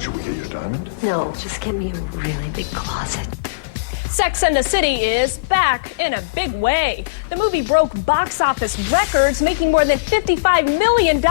Should we get you a diamond? No, just get me a really big closet. Sex and the City is back in a big way. The movie broke box office records, making more than $55 million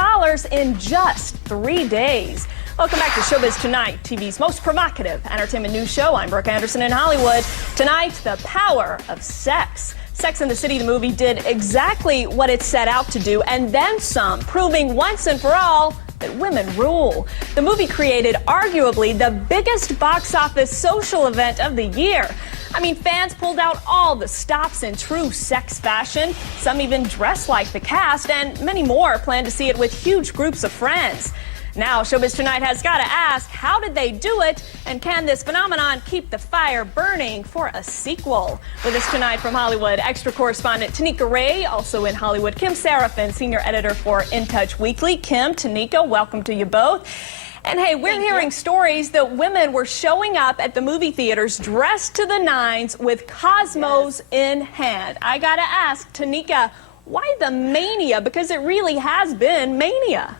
in just 3 days. Welcome back to Showbiz Tonight, TV's most provocative entertainment news show. I'm Brooke Anderson in Hollywood. Tonight, the power of sex. Sex and the City, the movie, did exactly what it set out to do, and then some, proving once and for all that women rule. The movie created arguably the biggest box office social event of the year. I mean, fans pulled out all the stops in true sex fashion. Some even dressed like the cast, and many more plan to see it with huge groups of friends. Now, Showbiz Tonight has got to ask, how did they do it? And can this phenomenon keep the fire burning for a sequel? With us tonight from Hollywood, extra correspondent Tanika Ray, also in Hollywood, Kim Seraphin, senior editor for In Touch Weekly. Kim, Tanika, welcome to you both. And hey, we're hearing stories that women were showing up at the movie theaters dressed to the nines with Cosmos in hand. I got to ask, Tanika, why the mania? Because it really has been mania.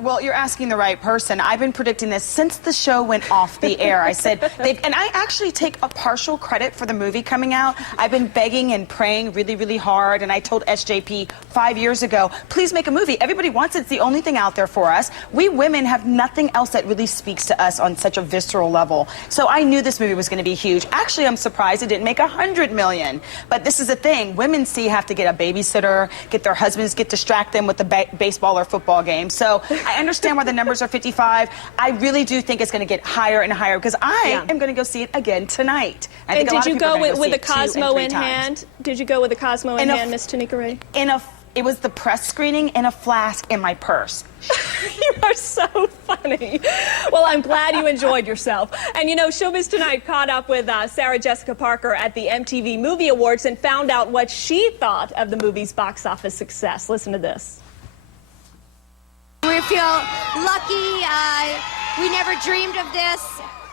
Well, you're asking the right person. I've been predicting this since the show went off the air. I said, and I actually take a partial credit for the movie coming out. I've been begging and praying really, really hard, and I told SJP 5 years ago, please make a movie. Everybody wants it. It's the only thing out there for us. We women have nothing else that really speaks to us on such a visceral level. So I knew this movie was going to be huge. Actually, I'm surprised it didn't make $100 million. But this is the thing. Women have to get a babysitter, get their husbands, distract them with the baseball or football game. So I understand why the numbers are 55. I really do think it's going to get higher and higher because I am going to go see it again tonight. And did you go with the Cosmo in hand? Did you go with the Cosmo in hand, Miss Tanika Ray? It was the press screening in a flask in my purse. You are so funny. Well, I'm glad you enjoyed yourself. And you know, Showbiz Tonight caught up with Sarah Jessica Parker at the MTV Movie Awards and found out what she thought of the movie's box office success. Listen to this. We feel lucky. We never dreamed of this.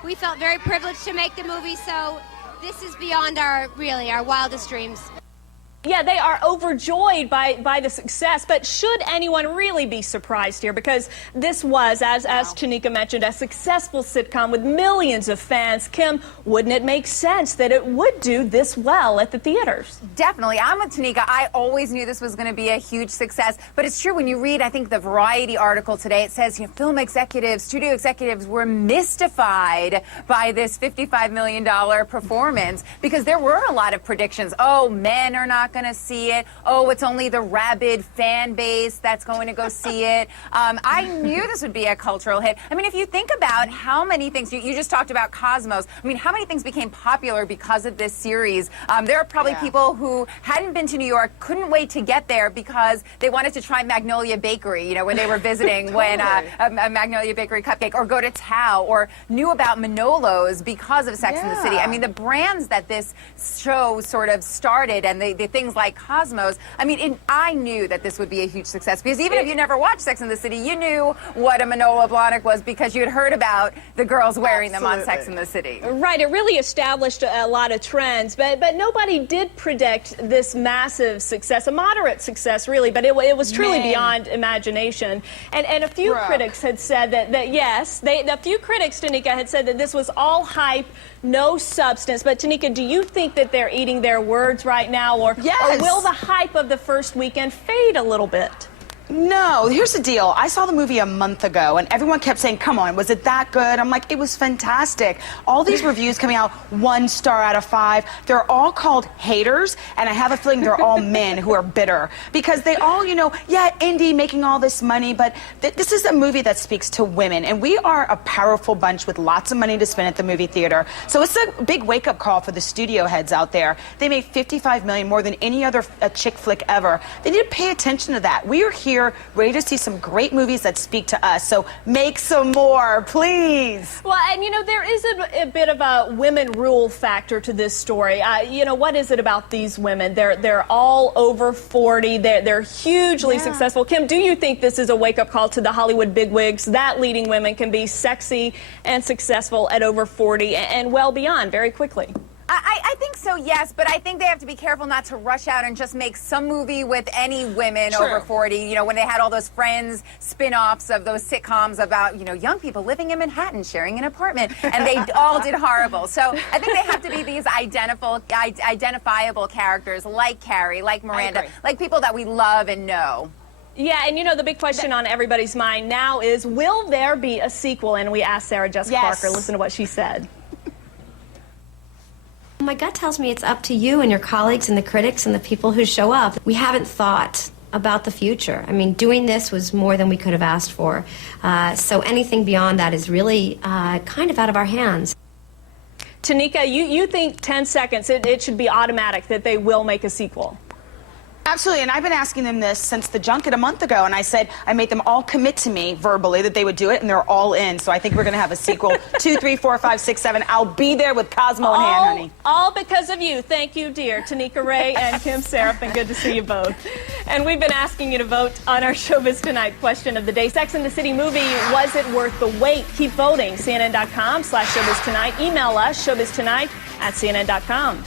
We felt very privileged to make the movie, so this is beyond our wildest dreams. Yeah, they are overjoyed by the success, but should anyone really be surprised here? Because this was, as Tanika mentioned, a successful sitcom with millions of fans. Kim, wouldn't it make sense that it would do this well at the theaters? Definitely. I'm with Tanika. I always knew this was going to be a huge success, but it's true when you read, I think, the Variety article today, it says, you know, film executives, studio executives were mystified by this $55 million performance because there were a lot of predictions. Oh, men are not going to see it. Oh, it's only the rabid fan base that's going to go see it. I knew this would be a cultural hit. I mean, if you think about how many things, you just talked about Cosmos. I mean, how many things became popular because of this series? There are probably people who hadn't been to New York, couldn't wait to get there because they wanted to try Magnolia Bakery, you know, when they were visiting when a Magnolia Bakery cupcake, or go to Tao, or knew about Manolo's because of Sex and the City. I mean, the brands that this show sort of started and the things like Cosmos, I mean, I knew that this would be a huge success because even if you never watched Sex and the City, you knew what a Manolo Blahnik was because you had heard about the girls wearing them on Sex and the City. Right, it really established a lot of trends, but nobody did predict this massive success, a moderate success really, but it was truly beyond imagination. And a few critics had said that yes, a few critics, Tanika, had said that this was all hype, no substance. But Tanika, do you think that they're eating their words right now, or will the hype of the first weekend fade a little bit? No, here's the deal. I saw the movie a month ago, and everyone kept saying, come on, was it that good? I'm like, it was fantastic. All these reviews coming out 1 star out of 5, they're all called haters, and I have a feeling they're all men who are bitter. Because they all, you know, indie making all this money, but this is a movie that speaks to women, and we are a powerful bunch with lots of money to spend at the movie theater. So it's a big wake-up call for the studio heads out there. They made $55 million, more than any other chick flick ever. They need to pay attention to that. We are here ready to see some great movies that speak to us. So make some more, please. Well, and you know, there is a bit of a women rule factor to this story. You know, what is it about these women? They're all over 40. They're hugely successful. Kim, do you think this is a wake-up call to the Hollywood bigwigs that leading women can be sexy and successful at over 40 and well beyond very quickly? I think so, yes, but I think they have to be careful not to rush out and just make some movie with any women True. over 40. You know, when they had all those Friends spin-offs of those sitcoms about, you know, young people living in Manhattan, sharing an apartment, and they all did horrible. So I think they have to be these identifiable characters like Carrie, like Miranda, like people that we love and know. Yeah, and you know, the big question on everybody's mind now is, will there be a sequel? And we asked Sarah Jessica Parker. Listen to what she said. My gut tells me it's up to you and your colleagues and the critics and the people who show up. We haven't thought about the future. I mean, doing this was more than we could have asked for. So anything beyond that is really kind of out of our hands. Tanika, you think 10 seconds, it should be automatic that they will make a sequel? Absolutely, and I've been asking them this since the junket a month ago, and I said I made them all commit to me verbally that they would do it, and they're all in. So I think we're going to have a sequel. 2, 3, 4, 5, 6, 7. I'll be there with Cosmo in hand, honey. All because of you. Thank you, dear. Tanika Ray and Kim Seraphin, good to see you both. And we've been asking you to vote on our Showbiz Tonight question of the day. Sex and the City movie, was it worth the wait? Keep voting. CNN.com/ShowbizTonight. Email us, showbiztonight@CNN.com.